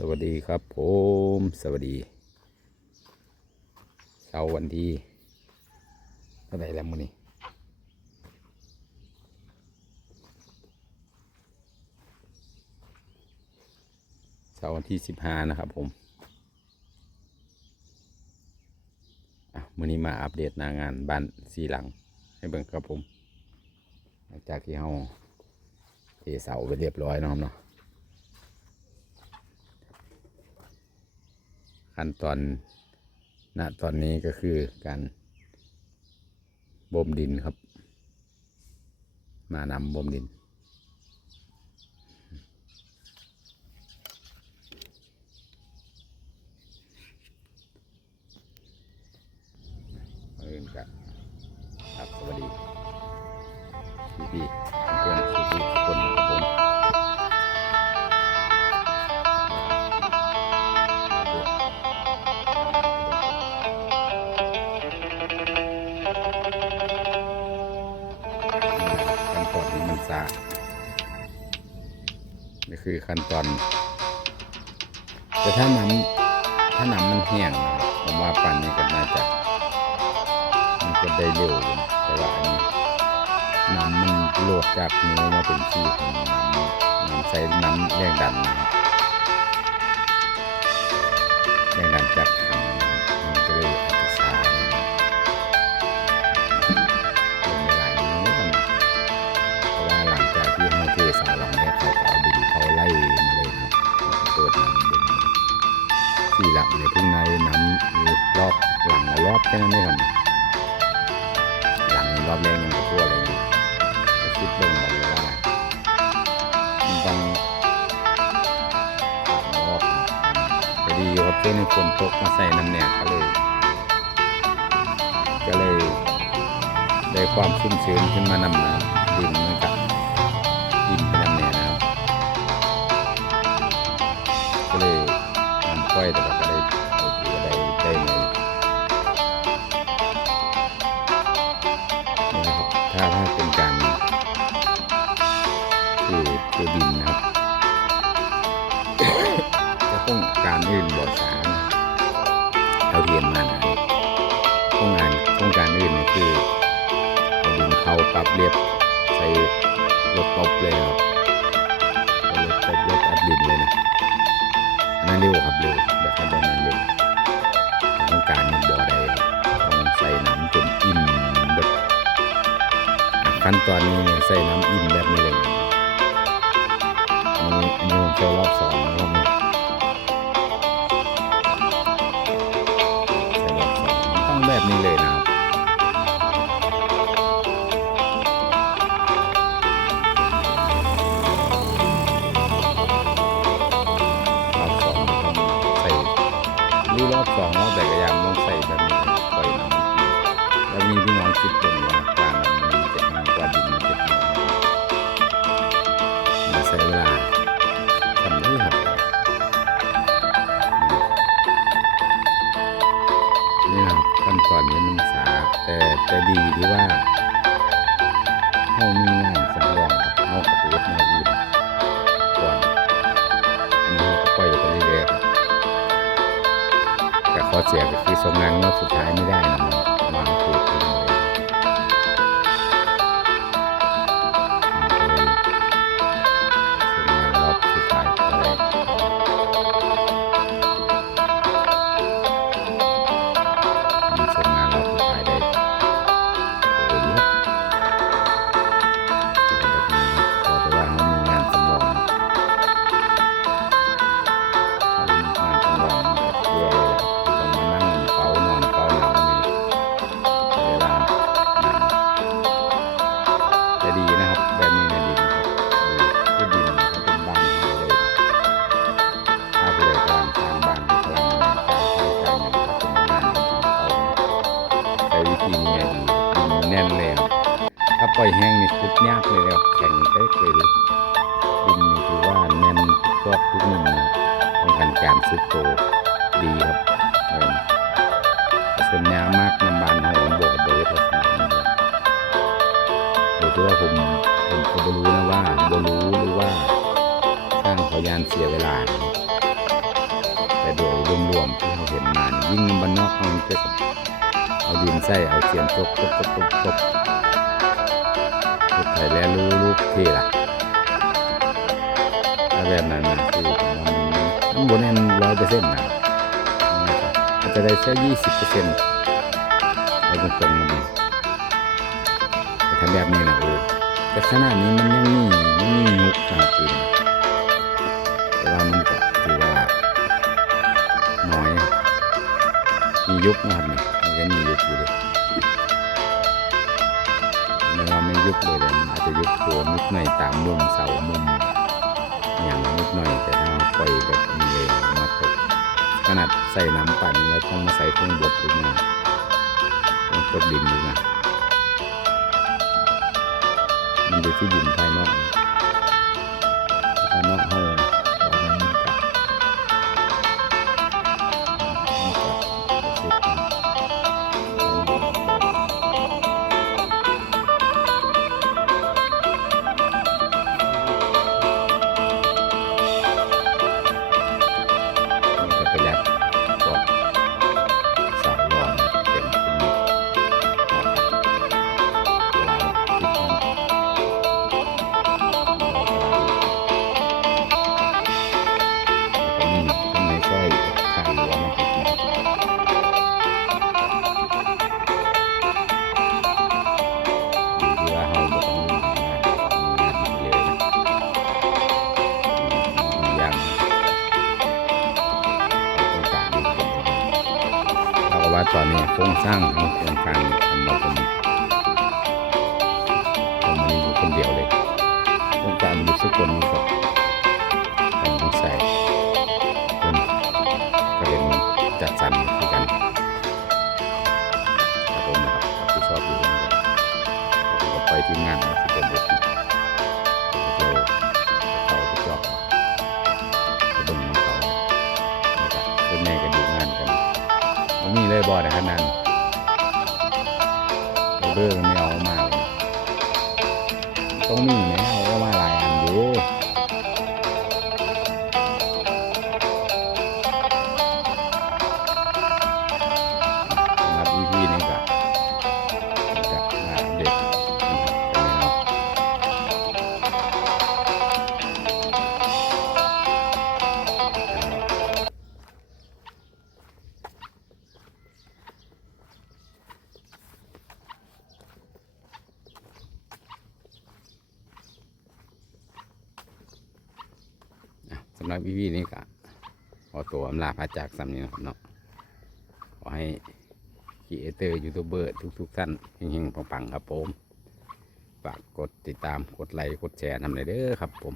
สวัสดีครับผมสวัสดีเช้าวันที่เท่าไหร่แล้วมื้อนี้เช้าวันที่15นะครับผมมื้อนี้มาอัปเดตหน้างานบ้านสีหลังให้เบิ่งครับผมหลังจากที่เฮาเทเสาไปเรียบร้อยนะครับเนาะขั้นตอนตอนนี้ก็คือการบ่มดินครับมานำบ่มดินครับสวัสดีพี่เพื่อนทุกคนนะครับผมขั้นตอนที่มันสะนี่คือขั้นตอนแต่ถ้าน้ำมันแห้งนะครับผมว่าปั่นนี่ก็น่าจะมันจะได้เร็วอยู่นะแต่ว่าอันนี้น้ำมันโหลดจากเนื้อมาเป็นชีสน้ำใส่น้ำแรงดันนะครับแรงดันจากถังมันก็เลยอาจจะช้านะครับลงไปหลายนิ้วนิดหน่อยเพราะว่าหลังจากที่เราเทเสาหลังเนี่ยเขาเอาดินเขาไล่มาเลยครับเปิดน้ำดินที่หลังในทุ่งในน้ำรอบหลังรอบแค่นั้นเองครับหลังรอบแรกยังไม่ทั่วเลยนะคิดลงบอกเลยว่ามันต้องรอบพอดีครับช่วงนี้ฝนตกมาใส่น้ำเนี่ยก็เลยได้ความชุ่มชื้นขึ้นมานำน้ำดินมันกับดินเป็นน้ำเนี่ยนะครับก็เลยน้ำค่อยแต่ก็ได้โอเคได้เลยนี่นะครับถ้าเป็นการคือดินนะครับ จะต้องการอื่นบ่ช้านะเราเรียนมานะโครงการอื่นนี่คือเอาดินเข้าปรับเรียบใช้รถตบเลยครับรถตบรถอัดดินเลยนะอันนั้นเร็วครับเร็วแบบขั้นตอนนั้นเร็วต้องการนี่บ่ได้ต้องใส่น้ำจนอิ่มแบบขั้นตอนนี้เนี่ยใส่น้ำอิ่มแบบนี้เลยอันนี้ผมใช้รอบ2นะครับเนี่ยใช้รอบ2ต้องแบบนี้เลยนะครับรอบ2ต้องใส่รอบ2รอบแต่ก็ยังต้องใส่แบบนี้ปล่อยน้ำแล้วมีพี่น้องคิดเป็นว่าการน้ำมันจะน้ำกว่าดินมันจะมาใช้เวลาทำได้ครับนี่นะครับขั้นตอนนี้มันช้าแต่ดีที่ว่าเขามีงานสำรองครับเขาเอาไปเฮ็ดแนวอื่นก่อนอันนี้เขาก็ปล่อยไปเรื่อยๆครับแต่ข้อเสียก็คือส่งงานงวดสุดท้ายไม่ได้นะวางถูกเลยดีนะครับแบบนี้นะดีนะครับดินเขาเป็นบ้านเขาเลยถ้าไปเลยกำลังสร้างบ้านกำลังการใช้การเงินก็เป็นงานของเขาใช้วิธีนี้ดีดินแน่นเลยครับถ้าปล่อยแห้งนี่ขุดยากเลยครับแข็งเป๊ะเลยดินนี่คือว่าแน่นทุกซอกทุกมุมนะป้องกันการซุดโตดีครับส่วนยามากน้ำบานของผมบอกกับเบิร์ดลักษณะนี้โดยที่ว่าผมก็ไม่รู้นะว่าไม่รู้หรือว่าสร้างเขายานเสียเวลา แต่โดยรวมๆที่เราเห็นมานี่ยิ่งบ้านนอกเขาจะเอาดินใส่เอาเทียนตบสุดท้ายแล้วรู้ที่ล่ะถ้าแบบนั้นนะคือมันบนแน่น100%นะมันจะได้แค่20%เอาตรงๆมันแต่ทำแบบนี้นะแต่ขนาดนี้มันยังมียุคจริงแต่ว่ามันก็ถือว่าน้อยมียุคนะครับนี่มันก็มียุคอยู่เลยไม่ว่าไม่ยุคเลยมันอาจจะยุคตัวนิดหน่อยตามมุมเสามุมอย่างนิดหน่อยแต่ถ้าปล่อยแบบมีเลยมาตกขนาดใส่น้ำปั่นแล้วต้องมาใส่เครื่องบดด้วยนะต้องกดดินด้วยนะมันอยู่ที่ดินภายนอกห้องตอนนั้นมันก็ประหยัดกว่าสาวรองเต็มขึ้นเวลาคิดของทำไมสร้อยขาดหัวมาติดนะที่ว่าเราบ่ต้องมีงานเลยนะอย่างต้องการมีคนเราก็ว่าตอนนี้โครงสร้างของโครงการสำหรับผมมันอยู่คนเดียวเลยโครงการอยู่สักคนกับต้องใส่เพิ่นก็เป็นจัดสรรคือกันครับผมนะครับรับผิดชอบอยู่เหมือนกันผมก็ไปทีมงานนะที่เป็นบุตรเขาไปจอบไปเบิ่งของเขานะครับเป็นแม่กันดูงานกันผมมีเลยบอดขนาดนั้นเบอร์ก็ไม่เอามาเลยต้องมีไหมเอามาหลายอันอยู่นี่ก็มาเด็กกันเนาะสำหรับวินี้ก็ขอตัวอำลาพระจากสำนี้นะครับเนาะขอให้ครีเอเตอร์ยูทูบเบอร์ทุกท่านเฮงๆปังๆครับผมฝากกดติดตามกดไลค์กดแชร์ทำเลยเด้อครับผม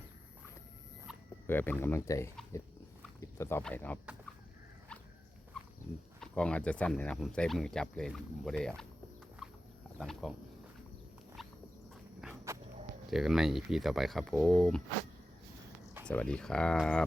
เพื่อเป็นกำลังใจคลิปต่อไปนะครับกล้องอาจจะสั้นเลยนะผมใส่มือจับเลยบ่ได้เอาตั้งกล้องเจอกันใหม่ EP ต่อไปครับผมสวัสดีครับ